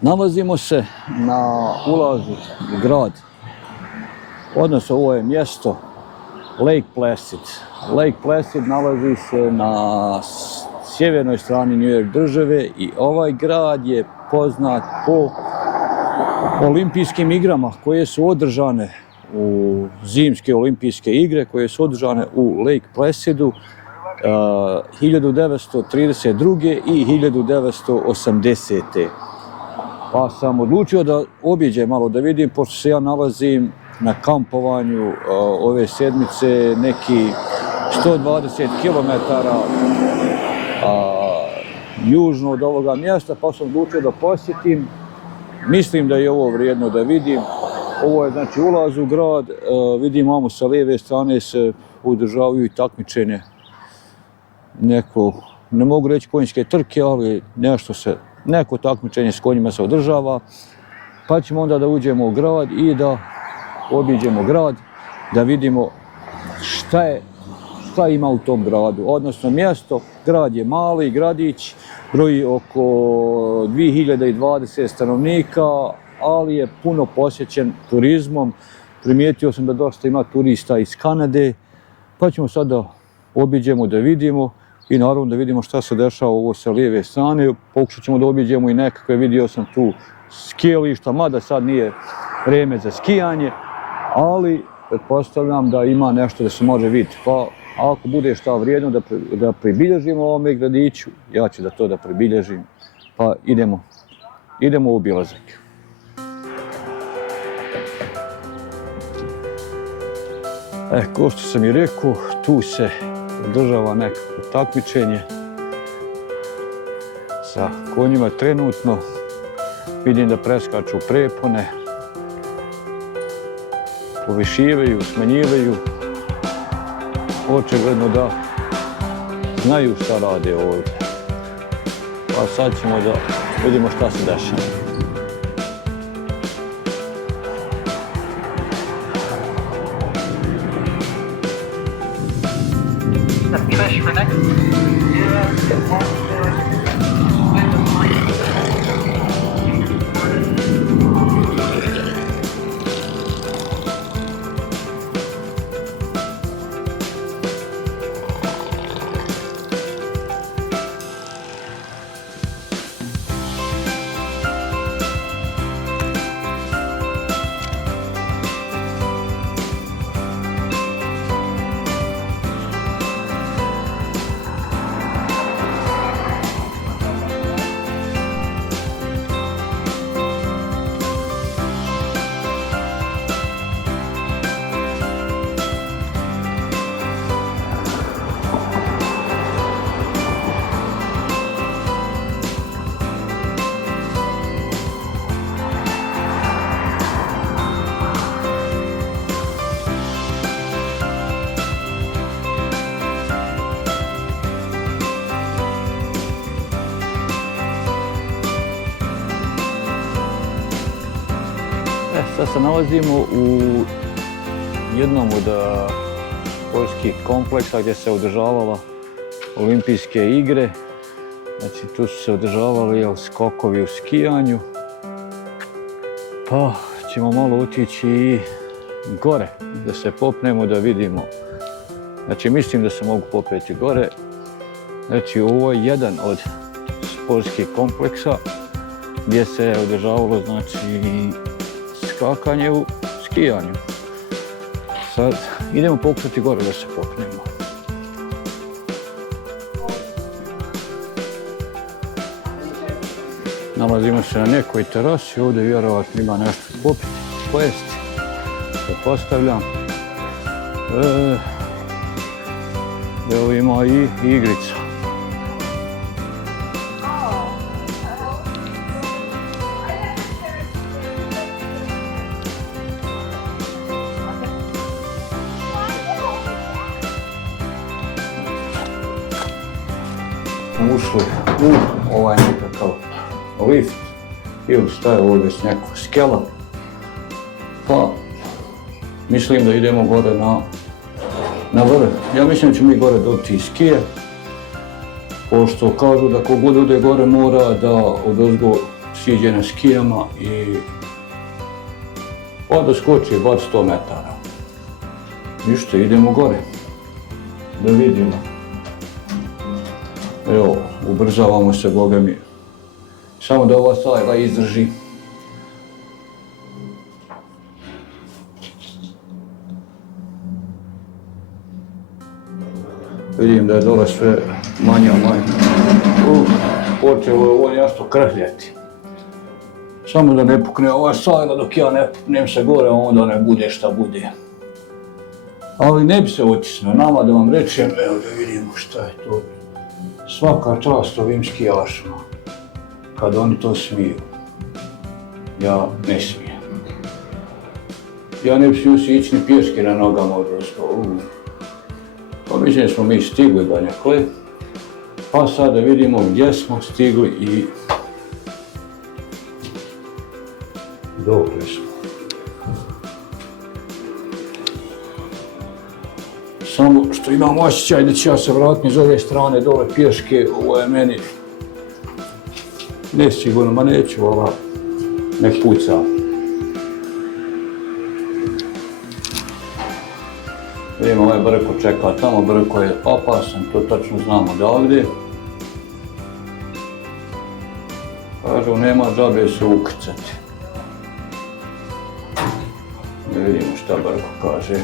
Nalazimo se na ulazu u grad, odnosno ovo je mjesto Lake Placid. Lake Placid nalazi se na sjevernoj strani New York države i ovaj grad je poznat po olimpijskim igrama koje su održane u zimske olimpijske igre koje su održane u Lake Placidu 1932. i 1980. Pa sam odlučio da obiđem malo, da vidim, pošto se ja nalazim na kampovanju ove sedmice neki 120 km južno od ovoga mjesta, pa sam odlučio da posjetim. Mislim da je ovo vrijedno da vidim. Ovo je znači ulaz u grad, vidim vamo sa lijeve strane se održavaju i takmičenje. Neko, ne mogu reći konjske trke, ali neko takmičenje s konjima se održava. Pa ćemo onda da uđemo u grad i da obiđemo grad, da vidimo šta ima u tom gradu, odnosno mjesto. Grad je mali gradić, broji oko 2020 stanovnika, ali je puno posjećen turizmom. Primijetio sam da dosta ima turista iz Kanade, pa ćemo sad da obiđemo, da vidimo i naravno da vidimo šta se dešava ovo sa lijeve strane. Pokušat ćemo da obiđemo i nekakve, vidio sam tu skijališta, mada sad nije vrijeme za skijanje, ali pretpostavljam da ima nešto da se može vidjeti. Pa ako bude šta vrijedno da pribilježimo ovome gradiću, ja ću to da pribilježim. Pa idemo u obilazak. Kao što sam i rekao, tu se održava nekako takmičenje sa konjima trenutno. Vidim da preskaču prepone, povišivaju, smanjivaju. Očigledno da znaju šta rade ovdje. Pa sad ćemo da vidimo šta se dešava. Sad se nalazimo u jednom od sportskih kompleksa gdje se održavala olimpijske igre. Znači tu su se održavali skokovi u skijanju. Pa ćemo malo otići i gore, da se popnemo, da vidimo. Znači mislim da se mogu popeti gore. Znači ovo je jedan od sportskih kompleksa gdje se održavalo znači skakanje u skijanju. Sad idemo pokušati gore da se popnemo. Nalazimo se na nekoj terasi, ovdje vjerovatno ima nešto popiti, pojesti. Pretpostavljam. Evo ima i igrica. Ušli u ovaj nekakav lift ili šta je ovo već neko skela. Pa mislim da idemo gore na vrh. Ja mislim da ćemo mi gore dobiti skije, pošto kažu da ko god ode gore mora da odozgo siđe na skijama i voda skoči bar 100 metara. Ništa, idemo gore da vidimo. Evo, ubrzavamo se, boga mi. Samo da ova sajla izdrži. Vidim da je dole sve manje. Počelo je ovo nešto krhljati. Samo da ne pukne ova sajla dok ja ne puknem se gore, onda ne bude šta bude. Ali ne bi se otisnuo nama da vam rečem, evo da vidimo šta je to. Svaka čast ovim skijašima, kad oni to smiju. Ja ne smijem. Ja ne bi smio si ići ni pješke na nogama odnosno. Pa mislim smo mi stigli donekle, pa sada vidimo gdje smo stigli i dokle smo. Samo što imam osjećaj da ću ja se vratiti iz ove strane dole pješke, ovo je meni nesigurno, ma neću, nek puca. Vidimo, ovaj brko čeka tamo, brko je opasan, to tačno znamo odavde. Kažu, nema džabe se ukrcati. Da vidimo šta brko kaže.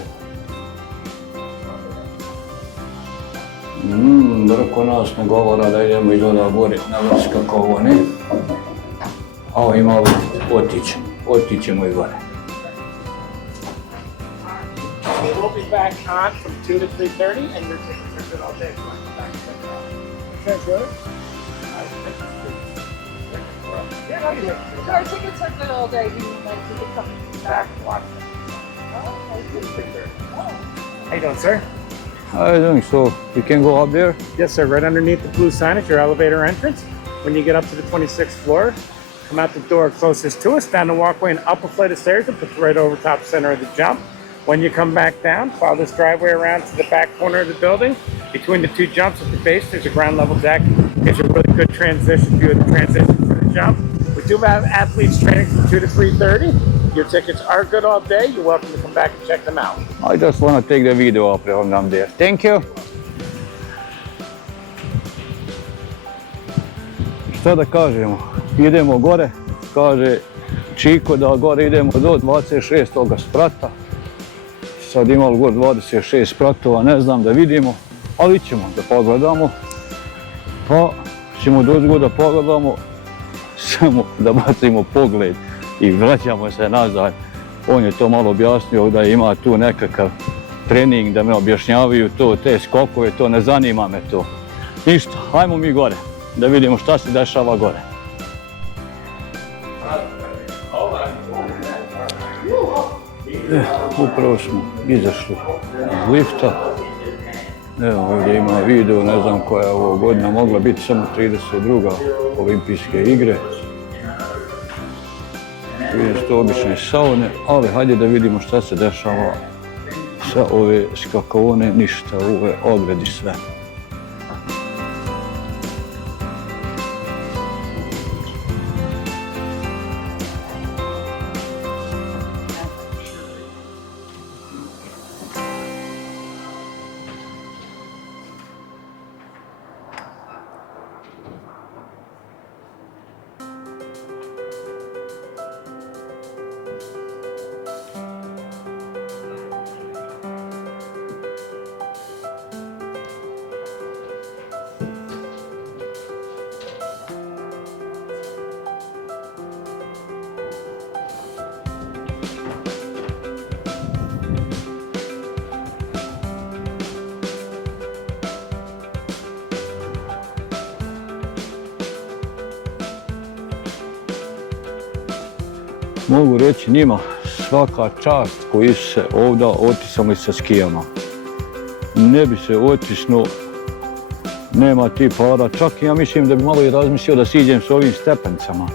Brko nas ne govora da idemo izgleda gore na vrš kako ovo ne. A ovo ima otićemo i gore. We'll be back on from 2 to 3:30, and your tickets are good all day. Sounds good. Yeah, no, you're Our tickets are good all day. You can come back and watch them. How you doing, sir? How are you doing? So we can go up there? Yes, sir. Right underneath the blue sign is your elevator entrance. When you get up to the 26th floor, come out the door closest to us, down the walkway, and up a flight of stairs, and put right over top center of the jump. When you come back down, follow this driveway around to the back corner of the building. Between the two jumps at the base, there's a ground level deck. Gives you a really good view of the transition for the jump. We do have athletes training from 2 to 3:30. Your tickets are good all day. You're welcome to come back and check them out. I just want to take the video from them there. Thank you. Šta da kažemo? Idemo gore, kaže Čiko da gore idemo do 26. sprata. Sad imali gore 26 spratova, ne znam da vidimo, ali ćemo da pogledamo. Pa ćemo doći gore da pogledamo, samo da bacimo pogled i vraćamo se nazad. On je to malo objasnio da ima tu nekakav trening, da me objašnjavaju to, te skokove, to ne zanima me to. Ništa, hajmo mi gore, da vidimo šta se dešava gore. Upravo smo izašli iz lifta. Evo ovdje ima video, ne znam koja je ovo godina, mogla biti samo 32. olimpijske igre. Vidim što obične saune, ali hajde da vidimo šta se dešava sa ove skakone, ništa, ove ogradi sve. Mogu reći njima svaka čast koji su se ovdje otisali sa skijama. Ne bi se otisnuo, nema ti para, čak ja mislim da bi malo i razmislio da siđem s ovim stepencama.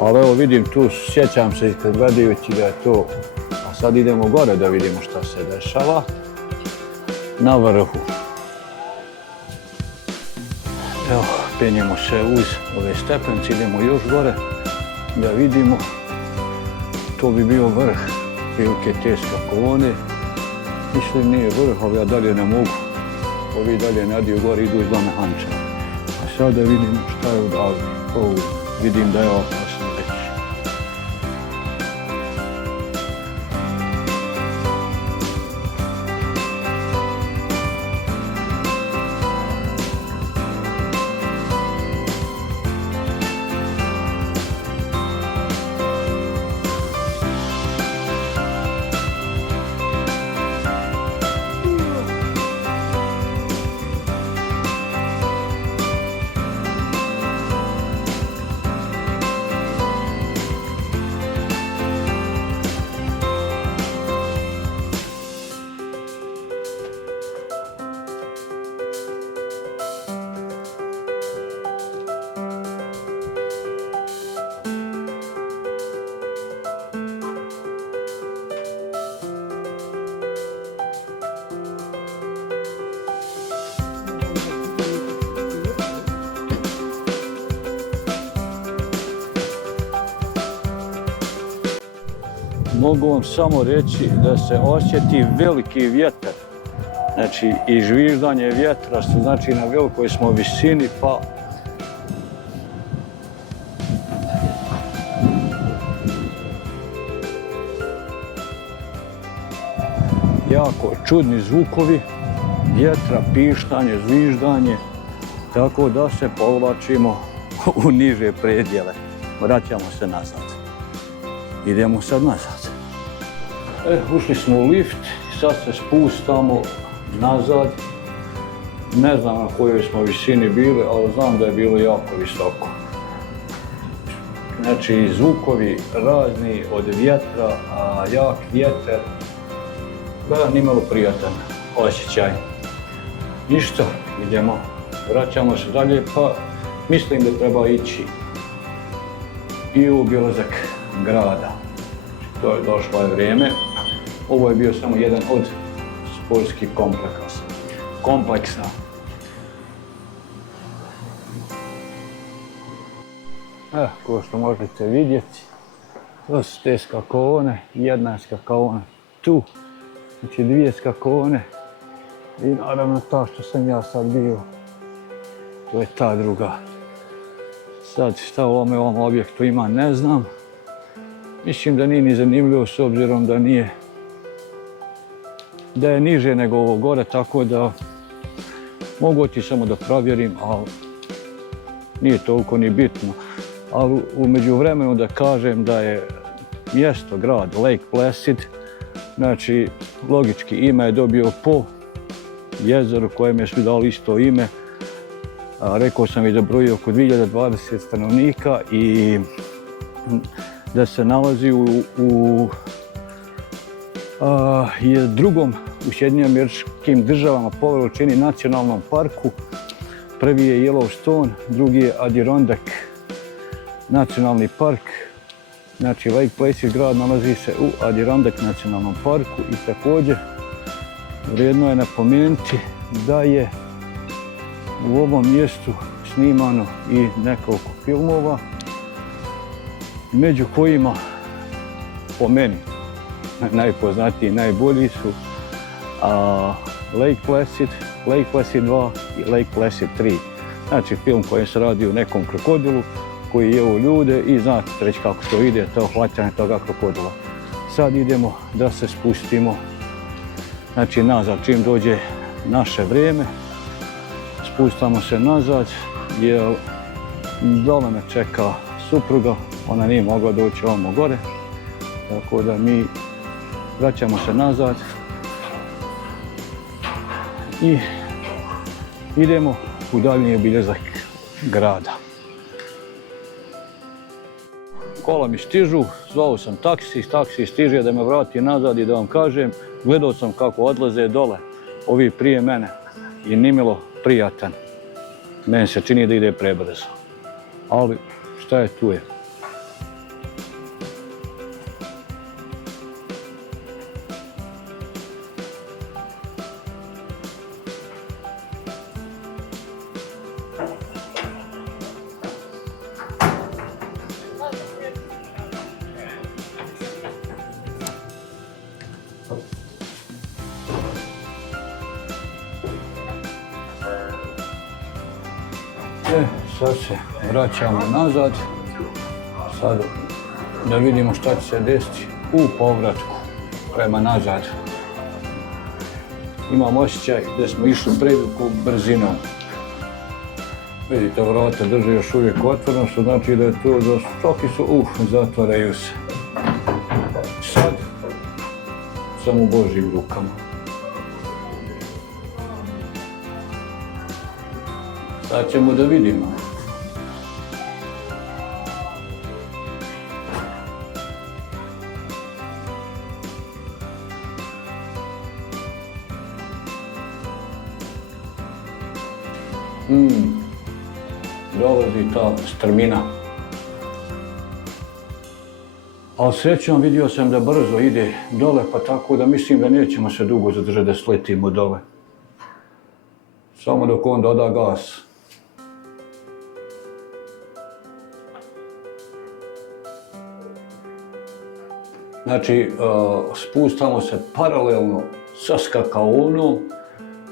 Ali evo vidim tu, sjećam se kad gledajući da je to, a sad idemo gore da vidimo šta se dešava na vrhu. Evo, penjemo se uz ove stepence, idemo još gore da vidimo. To bi bio vrh prilike te skakovone. Mislim nije vrh, ali ja dalje ne mogu. Ovi dalje nadiju gore, idu iz Dome Hančara. A sad da vidim šta je odavde. Vidim da je opasno već. Mogu vam samo reći da se osjeti veliki vjetar. Znači i žviždanje vjetra, što znači na velikoj smo visini, pa jako čudni zvukovi vjetra, pištanje, zviždanje, tako da se povlačimo u niže predjele. Vraćamo se nazad. Idemo sad nazad. Ušli smo u lift i sad se spustamo nazad. Ne znam na kojoj smo visini bili, ali znam da je bilo jako visoko. Znači, zvukovi razni od vjetra, a jak vjetar, nimalo prijatan osjećaj. Ništa, idemo, vraćamo se dalje, pa mislim da treba ići i u obilazak grada. To je došlo je vrijeme. Ovo je bio samo jedan od sportskih kompleksa. Kao što možete vidjeti, to su te skakovone, jedna je skakovona tu, znači dvije skakovone i naravno ta što sam ja sad bio, to je ta druga. Sad šta u ovom objektu ima ne znam, mislim da nije ni zanimljivo s obzirom da je niže nego ovo gore, tako da mogu otići samo da provjerim, ali nije toliko ni bitno. Ali u međuvremenu da kažem da je mjesto, grad Lake Placid, znači logički ime je dobio po jezeru kojem je svi dali isto ime. Rekao sam i da broji oko 2020 stanovnika i da se nalazi u drugom u Sjedinjenim Američkim Državama po veličini nacionalnom parku. Prvi je Yellowstone, drugi je Adirondack nacionalni park. Znači Lake Placid grad nalazi se u Adirondack nacionalnom parku i također vrijedno je napomenuti da je u ovom mjestu snimano i nekoliko filmova, među kojima po meni najpoznatiji, najbolji su Lake Placid, Lake Placid 2 i Lake Placid 3. Znači film koji se radi o nekom krokodilu koji jeo ljude i znate reći kako to ide, to hvatanje toga krokodila. Sad idemo da se spustimo, znači nazad čim dođe naše vrijeme. Spustamo se nazad jer dole me čeka supruga, ona nije mogla doći ovamo gore, tako da mi vraćamo se nazad i idemo u daljnji obilazak grada. Kola mi stižu, zvao sam taksi stiže da me vrati nazad i da vam kažem, gledao sam kako odlaze dole ovi prije mene i nimalo prijatan. Meni se čini da ide prebrzo, ali šta je tu je. Sad se vraćamo nazad. Sad da vidimo šta će se desiti u povratku prema nazad. Imam osjećaj da smo išli prevelikom brzinom. Vidite, vrata drže još uvijek otvoreno, što znači da je to da čoki su, zatvaraju se. Sad sam u Božjim rukama. Sad ćemo da vidimo. Dolazi ta strmina. Ali srećom vidio sam da brzo ide dole, pa tako da mislim da nećemo se dugo zadržati da sletimo dole. Samo dok on doda gas. Znači, spustamo se paralelno sa skakaonom,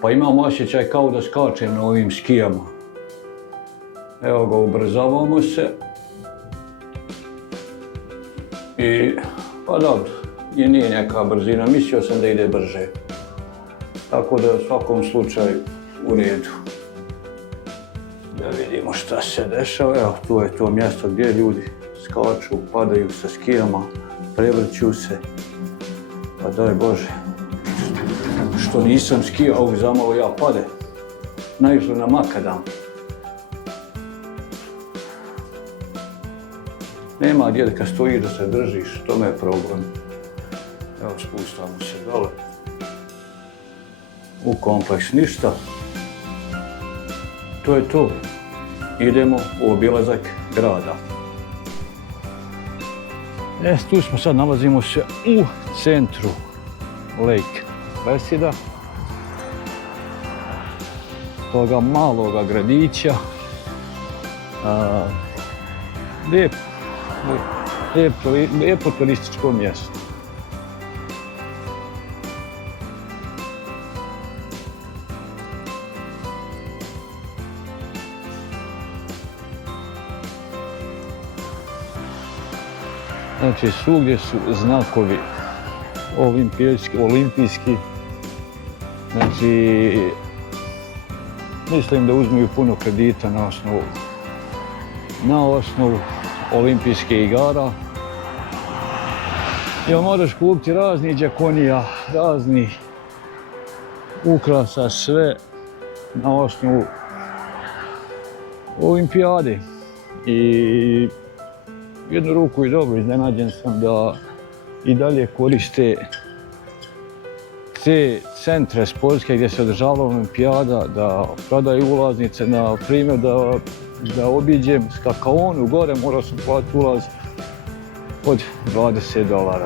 pa imam osjećaj kao da skačem na ovim skijama. Evo ga, ubrzavamo se. I, pa dobro, i nije neka brzina, mislio sam da ide brže. Tako da u svakom slučaju u redu. Da vidimo šta se dešava. Evo, tu je to mjesto gdje ljudi skaču, padaju sa skijama, prevrću se. Pa daj Bože, što nisam skijao, zamalo ja pade. Naišao na makadam. Nema gdje kad stojiš da se držiš, to je problem. Evo, spustamo se dole. U kompleks ništa. To je to. Idemo u obilazak grada. Tu smo sad, nalazimo se u centru Lake Placida. Toga maloga gradića. Lijepo turističko mjesto. Znači, svugdje su znakovi olimpijski. Znači, mislim da uzmeju puno kredita na osnovu olimpijskih igara. Jer moraš kupiti razni džakonija, razni ukrasa, sve na osnovu olimpijade. I jednu ruku i dobro iznenađen sam da i dalje koriste te centre sportske gdje se održava olimpijada, da prodaju ulaznice, na primjer da obiđem skakaonu gore, morao sam platiti ulaz od $20.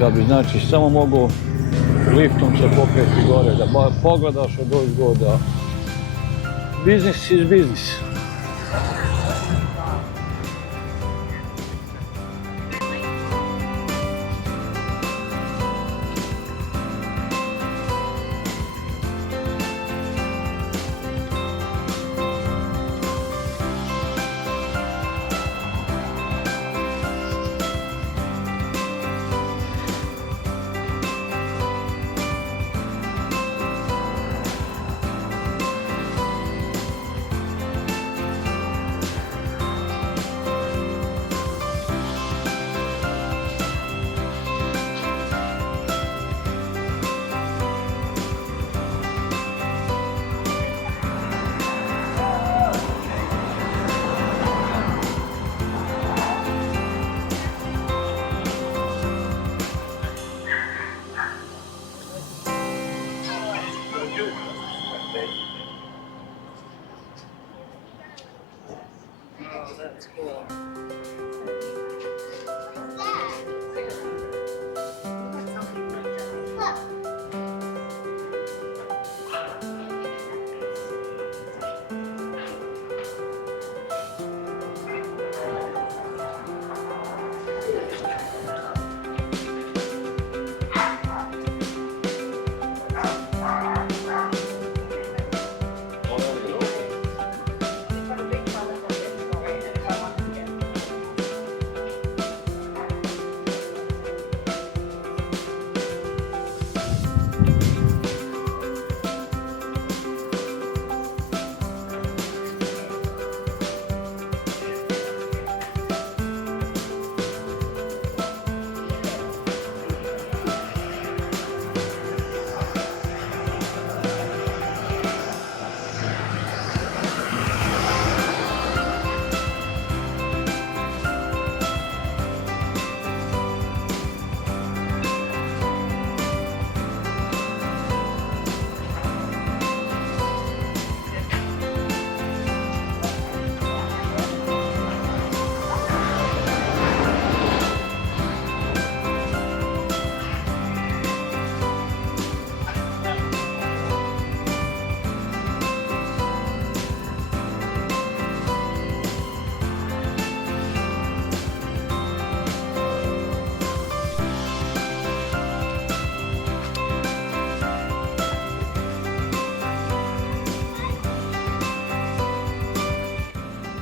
Da bi, znači, samo mogao liftom se popeti gore, da pogledaš od ozgoda. Biznis is biznis.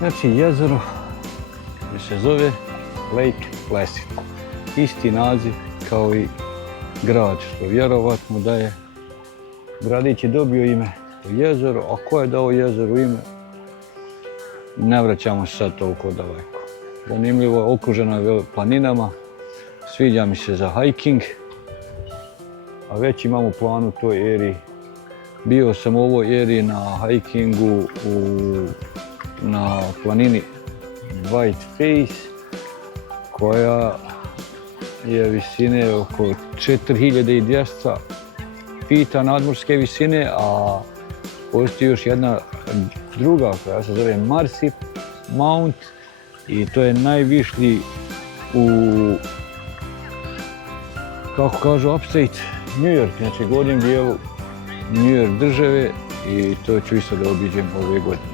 Znači jezero koje se zove Lake Placid. Isti naziv kao i grad, što vjerovatno da je gradić je dobio ime jezero, a ko je dao jezeru ime, ne vraćamo se sad toliko daleko. Zanimljivo je, okruženo je planinama, sviđa mi se za hiking, a već imam u planu u toj eriji. Bio sam u ovoj eriji na hikingu na planini White Face, koja je visine oko 4200 fita nadmorske visine, a postoji još jedna druga koja se zove Marcy Mount i to je najvišlji u, kako kažu, upstate New York, znači gornjem dijelu New York države, i to ću isto da obiđem ove godine.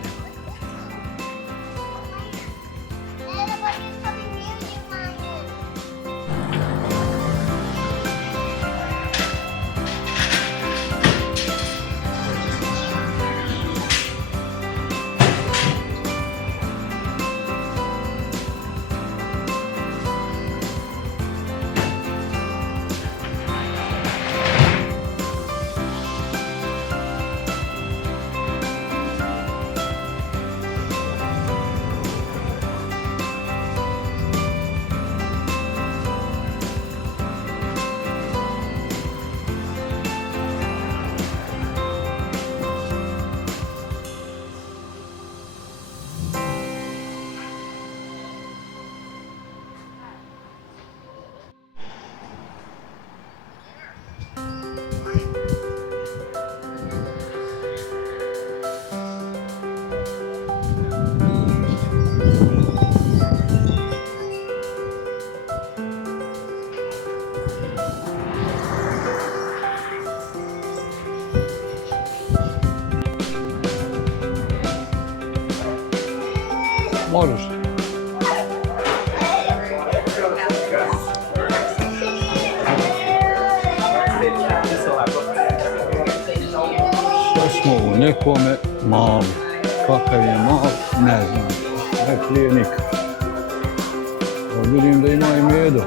Možeš. Sad smo u nekome malu. Kakav je mal, ne znam. Ne prije nikad. Vidim da ima i medo.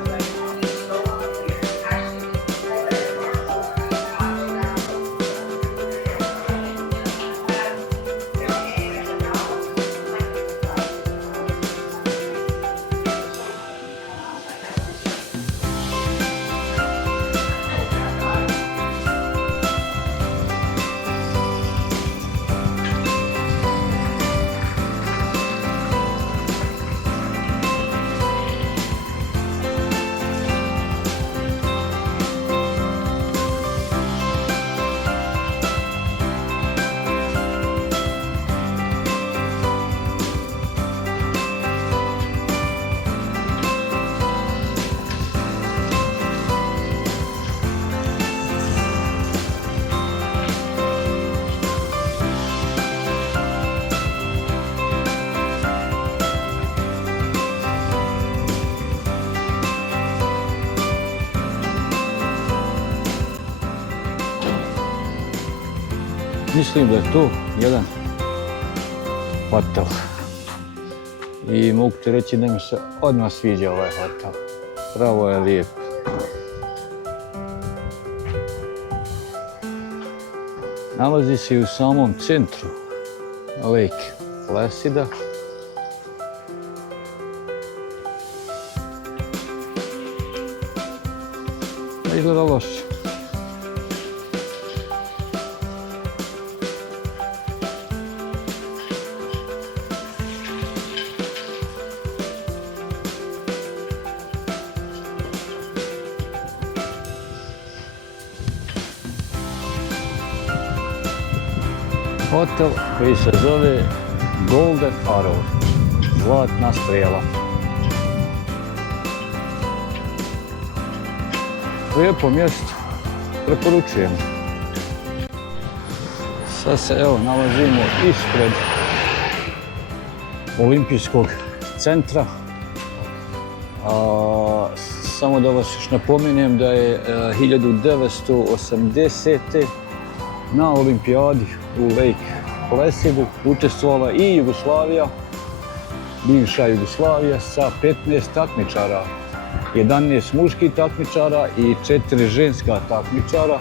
Mislim da je to jedan hotel. I mogu ti reći da mi se odmah sviđa ovaj hotel. Pravo je lijep. Nalazi se u samom centru Lake Placida. Ne izgleda loše. Hotel koji se zove Golden Arrow, zlatna strijela. Lijepo mjesto, preporučujem. Sad se evo nalazimo ispred Olimpijskog centra. Samo da vas još napomenem da je 1980. na olimpijadi u Lake Placidu učestvovala i Jugoslavija, bivša Jugoslavija sa 15 takmičara. 11 muških takmičara i 4 ženska takmičara,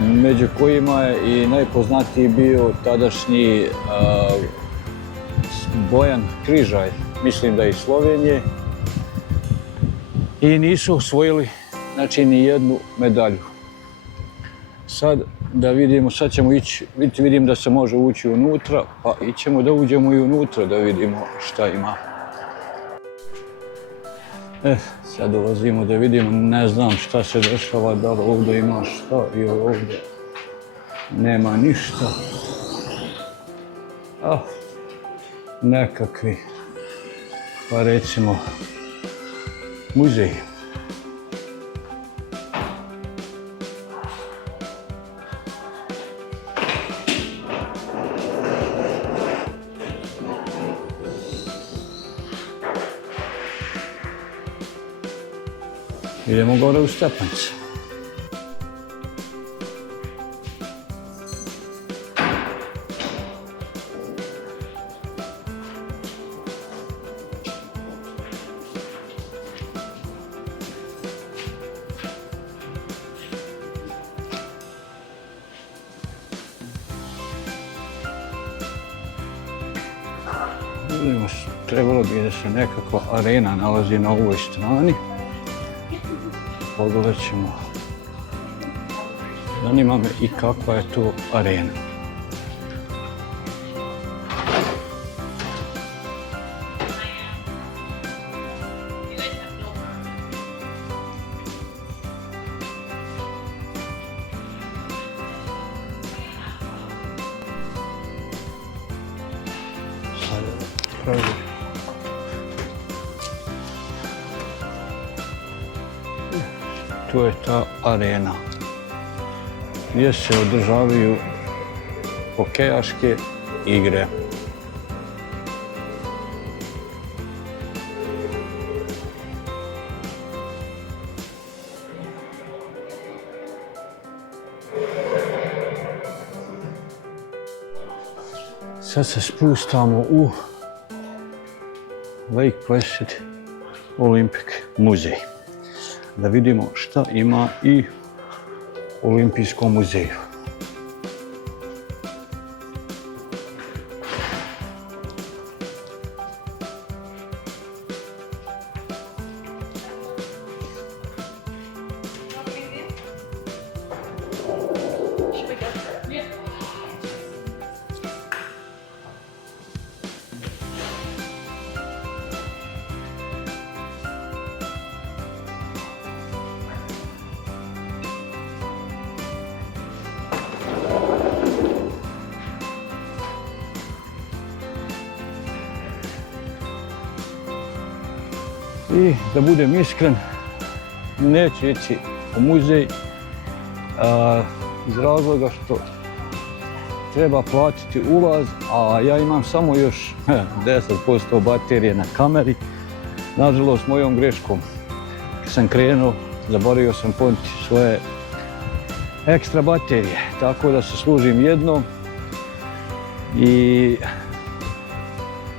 među kojima je i najpoznatiji bio tadašnji Bojan Križaj, mislim da je iz Slovenije, i nisu osvojili, znači, ni jednu medalju. Sad da vidimo, sad ćemo ići, vidim da se može ući unutra, pa ićemo da uđemo i unutra da vidimo šta ima. Sad dolazimo da vidimo, ne znam šta se dešava, da li ovdje ima šta ili ovdje nema ništa. Nekakvi, pa recimo, muzej. Idemo gore u stepenice. Trebalo bi da se nekakva arena nalazi na ovoj strani. Pogledat ćemo. Zanima me i kakva je to arena. Tu je ta arena gdje se održavaju hokejaške igre. Sad se spustamo u Lake Placid Olympic muzej. Da vidimo šta ima i u Olimpijskom muzeju. I da budem iskren, neću ići u muzej iz razloga što treba platiti ulaz, a ja imam samo još 10% baterije na kameri. Nažalost, mojom greškom kad sam krenuo, zaboravio sam puniti svoje ekstra baterije, tako da se služim jednom i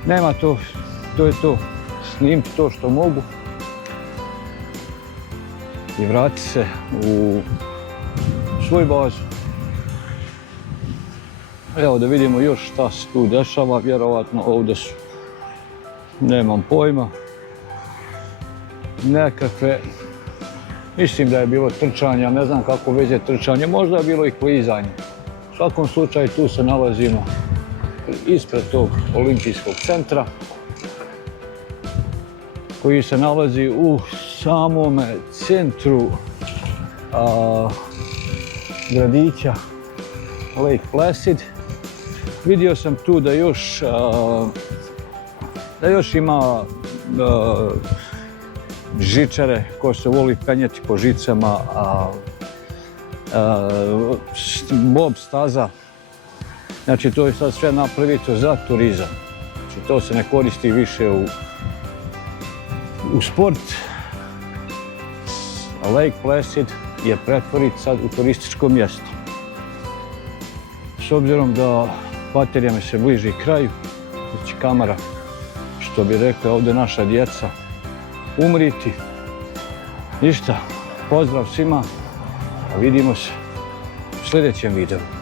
nema to, to je to. Snimiti to što mogu i vratiti se u svoju bazu. Evo da vidimo još šta se tu dešava, vjerovatno ovdje su, nemam pojma, nekakve, mislim da je bilo trčanja, ne znam kako već je trčanje, možda je bilo i klizanje. U svakom slučaju tu se nalazimo ispred tog olimpijskog centra, koji se nalazi u samome centru gradića Lake Placid. Vidio sam tu da još ima žičare koje se voli penjati po žicama, bob staza. Znači to je sad sve napravito za turizam. Znači to se ne koristi više u sport. Lake Placid je pretvorit sad u turističko mjesto. S obzirom da baterija mi se bliži kraju, da će kamera što bi rekla ovdje naša djeca, umriti. Ništa, pozdrav svima, a vidimo se u sljedećem videu.